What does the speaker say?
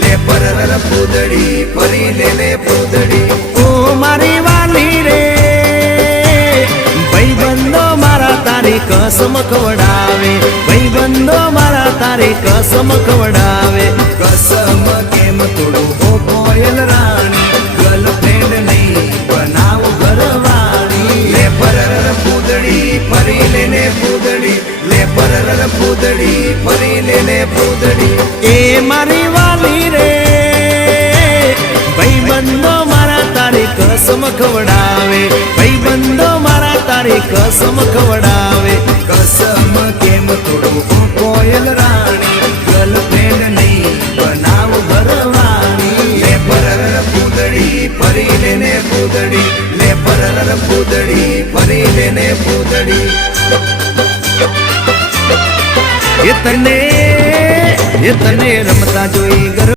લે પરર પૂદડી ફરી લે પૂદડી ઓ મારી વાલી રે ભાઈબંધો મારા તારી કસમ ખવડાવે ભાઈબંધો મારા તારી કસમ ખવડાવે કસમ કેમ તોડું ઓ કોયલ રાણી ગર્લફ્રેન્ડ નહીં બનાવ ઘરવાળી લે પરર પૂદડી ફરી લે પૂદડી લે પરર પૂદડી ફરી લે પૂદડી એ મારી વાલી રે ભાઈબંધો મારા તારી કસમ ખવડાવે ભાઈબંધો મારા તારી કસમ ખવડાવે કસમ કેમ તોડું ઓ કોયલ રાણી ગર્લફ્રેન્ડ નહીં બનાવ ઘરવાળી લે પરર પૂદડી ફરી લે પૂદડી લે પરર પૂદડી ફરી લે પૂદડી એ તને રમતા જોઈ